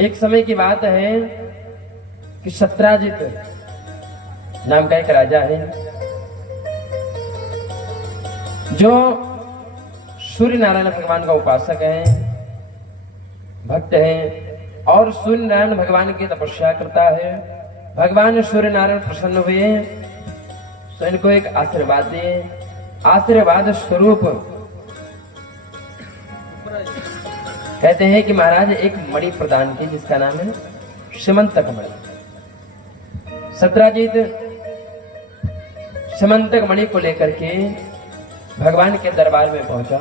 एक समय की बात है कि सत्राजित नाम का एक राजा है जो सूर्य नारायण भगवान का उपासक है, भक्त है और सूर्य नारायण भगवान की तपस्या करता है। भगवान सूर्य नारायण प्रसन्न हुए तो इनको एक आशीर्वाद दिए। आशीर्वाद स्वरूप कहते हैं कि महाराज एक मणि प्रदान की जिसका नाम है समंतक मणि। सत्राजित समंतक मणि को लेकर के भगवान के दरबार में पहुंचा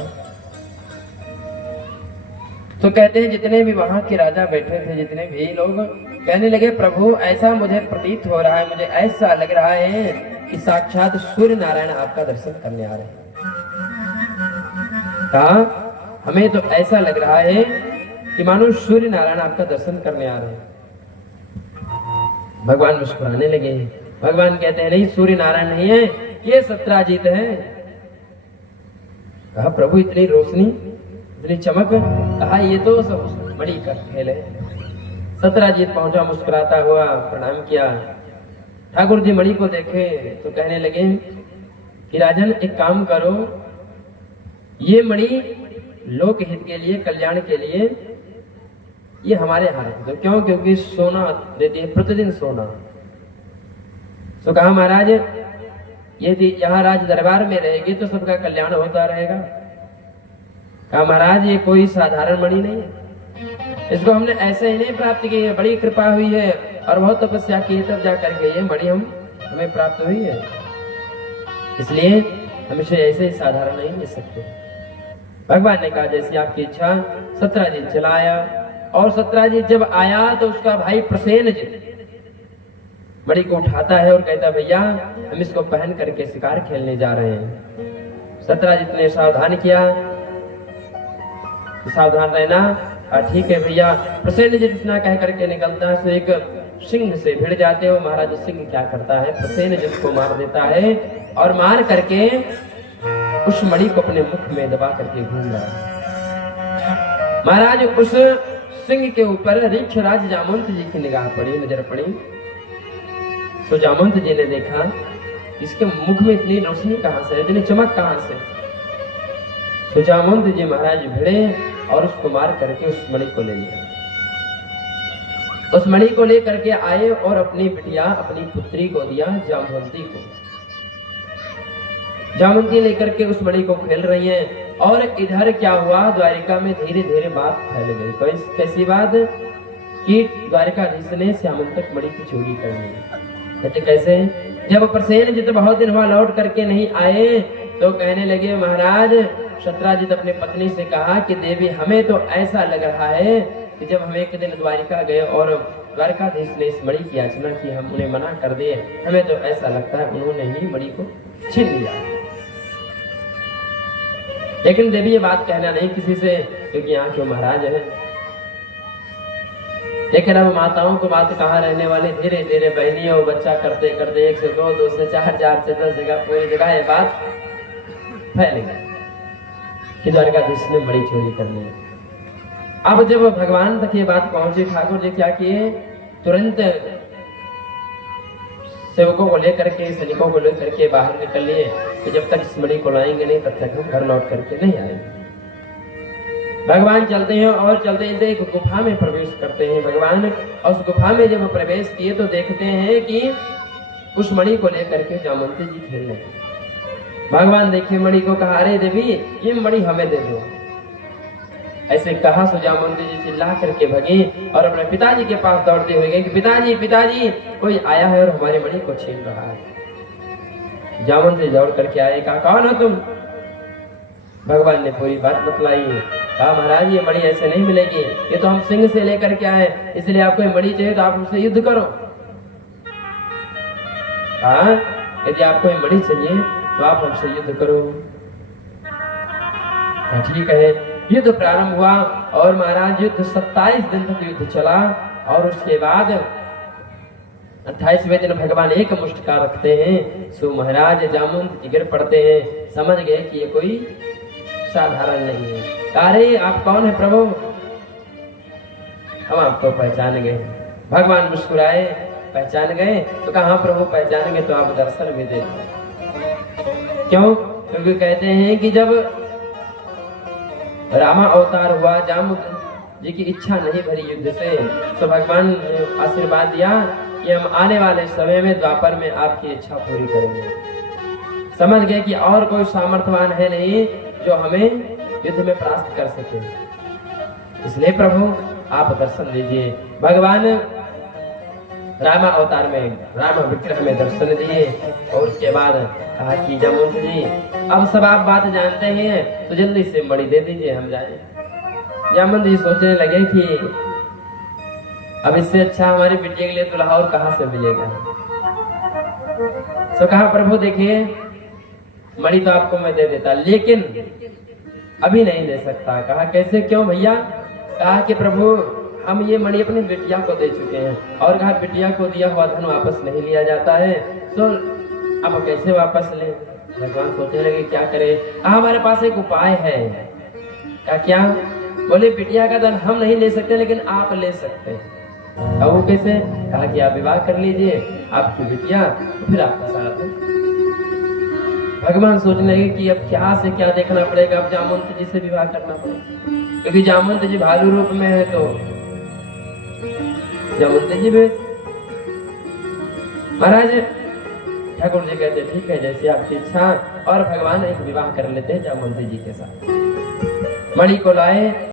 तो कहते हैं जितने भी वहां के राजा बैठे थे, जितने भी लोग कहने लगे प्रभु ऐसा मुझे प्रतीत हो रहा है, मुझे ऐसा लग रहा है कि साक्षात सूर्य नारायण आपका दर्शन करने आ रहे हैं। कहा हमें तो ऐसा लग रहा है कि मानो सूर्य नारायण आपका दर्शन करने आ रहे हैं। भगवान मुस्कुराने लगे। भगवान कहते हैं नहीं, सूर्य नारायण नहीं है, ये सत्राजित है। कहा प्रभु इतनी रोशनी, इतनी चमक? कहा ये तो सब बड़ी का खेल है। सत्राजित पहुंचा, मुस्कुराता हुआ प्रणाम किया। ठाकुर जी मणि को देखे तो कहने लगे कि राजन एक काम करो, ये मणि लोक हित के लिए, कल्याण के लिए ये हमारे हाथ है। तो क्यों? क्योंकि सोना देती है, प्रतिदिन सोना। तो कहा महाराज यदि यहाँ राज दरबार में रहेगी तो सबका कल्याण होता रहेगा। कहा महाराज ये कोई साधारण मणि नहीं है, इसको हमने ऐसे ही नहीं प्राप्त की है, बड़ी कृपा हुई है और बहुत तपस्या की है तब जा करके ये मणि हमें प्राप्त हुई है, इसलिए हम इसे ऐसे ही साधारण नहीं ले सकते। भगवान ने कहा जैसी आपकी इच्छा। सत्राजित चला आया और सत्राजित जब आया तो उसका भाई प्रसेनजित मणि को उठाता है और कहता भैया हम इसको पहन करके शिकार खेलने जा रहे हैं। सत्राजित ने सावधान किया, सावधान रहना। ठीक है भैया। प्रसेनजित इतना कह करके निकलता है तो एक सिंह से भिड़ जाते हो। महाराज सिंह क्या करता है, प्रसेनजित को मार देता है और मार करके उस मणि को अपने मुख में दबा करके घूम रहा है। महाराज उस सिंह के ऊपर ऋक्षराज जामवंत जी की निगाह पड़ी, नजर पड़ी। तो जामवंत जी ने देखा इसके मुख में इतनी रोशनी कहां से, इतनी चमक कहां से। तो जामवंत जी महाराज भिड़े और उसको मार करके उस मणि को ले लिया। उस मणि को ले करके आए और अपनी बिटिया, अपनी पुत्री को दिया जामवंती को। जामवंती लेकर के उस मणि को खेल रही हैं और इधर क्या हुआ, द्वारिका में धीरे धीरे बात फैल गई। कैसी बात कि द्वारिकाधीश ने श्यामंतक मणि की चोरी कर ली। कहते कैसे? जब प्रसेनजित बहुत दिन हुआ लौट करके नहीं आए तो कहने लगे महाराज सत्राजित अपने पत्नी से कहा कि देवी हमें तो ऐसा लग रहा है कि जब हम एक दिन द्वारिका गए और द्वारिकाधीश ने इस मणि की याचना की, हम उन्हें मना कर दिए, हमें तो ऐसा लगता है उन्होंने ही मणि को छीन लिया। लेकिन देवी ये बात कहना नहीं किसी से, क्योंकि यहाँ क्यों महाराज है। लेकिन अब माताओं को बात कहाँ रहने वाले, धीरे धीरे बहनियों बच्चा करते करते 1 से 2, 2 से 4, 4 से 10 जगह, पूरी जगह ये बात फैल गई कि द्वारिकाधीश ने बड़ी चोरी कर ली। अब जब भगवान तक ये बात पहुंची, ठाकुर जी क्या किए, तुरंत सेवकों को लेकर के, सैनिकों को लेकर के बाहर निकल लिए कि जब तक इस मणि को लाएंगे नहीं तब तक हम घर लौट करके नहीं आएंगे। भगवान चलते हैं और चलते हैं एक गुफा में प्रवेश करते हैं भगवान। और उस गुफा में जब प्रवेश किए तो देखते हैं कि उस मणि को लेकर के जामवंती जी खेल रहे हैं। भगवान देखे मणि को, कहा अरे देवी ये मणि हमें दे दो। ऐसे कहा सो जामवंती जी चिल्ला करके भगे और अपने पिताजी के पास दौड़ते हुए गए कि पिताजी पिताजी कोई आया है और हमारे मणि को छीन रहा है। जामवंती दौड़ करके आए, कहा कौन हो तुम? भगवान ने पूरी बात बतलाई। कहा महाराज ये मणि ऐसे नहीं मिलेगी, ये तो हम सिंह से लेकर के आए, इसलिए आपको ये मणि चाहिए तो आप उससे युद्ध करो। कहा यदि आपको ये मणि चाहिए तो आप हमसे युद्ध करो। ठीक है। युद्ध प्रारंभ हुआ और महाराज युद्ध 27 दिन तक युद्ध चला और उसके बाद 28वें दिन भगवान एक मुष्टिका रखते हैं। सो महाराज जामवंत गिर पड़ते हैं, समझ गए कि ये कोई साधारण नहीं है। अरे आप कौन है प्रभु? हम आपको पहचान गए। भगवान मुस्कुराए, पहचान गए तो कहा प्रभु पहचान गए तो आप दर्शन भी दे। क्यों? क्योंकि कहते हैं कि जब रामा अवतार हुआ जामवंत जी की इच्छा नहीं भरी युद्ध से, तो भगवान ने आशीर्वाद दिया कि हम आने वाले समय में द्वापर में आपकी इच्छा पूरी करेंगे। समझ गए कि और कोई सामर्थ्यवान है नहीं जो हमें युद्ध में परास्त कर सके, इसलिए प्रभु आप दर्शन दीजिए। भगवान रामा अवतार में राम विग्रह में दर्शन दिए और उसके बाद कहा कि जामवंत जी अब सब आप बात जानते हैं तो जल्दी से मणि दे दीजिए, हम जाए। जामवंत जी सोचने लगे कि अब इससे अच्छा हमारी बिटिया के लिए दुल्हा और कहां से मिलेगा। तो कहा प्रभु देखिए मणि तो आपको मैं दे देता लेकिन अभी नहीं दे सकता। कहा कैसे, क्यों भैया? कहा कि प्रभु हम ये मणि अपनी बिटिया को दे चुके हैं और कहा बिटिया को दिया हुआ धन वापस नहीं लिया जाता है, तो अब कैसे वापस ले। भगवान सोचने लगे क्या करे। हमारे पास एक उपाय है। क्या? बोले बिटिया का धन हम नहीं ले सकते लेकिन आप ले सकते हैं। वो कैसे? कहा कि आप विवाह कर लीजिए आपकी बिटिया तो फिर आपका साथ है। भगवान सोचने लगे कि अब क्या से क्या देखना पड़ेगा, अब जामवंत जी से विवाह करना पड़ेगा क्योंकि जामवंत जी भालू रूप में है तो जामवंत जी भी। महाराज ठाकुर जी कहते ठीक है जैसी आपकी इच्छा, और भगवान एक विवाह कर लेते हैं जामवंत जी के साथ। मणि को लाए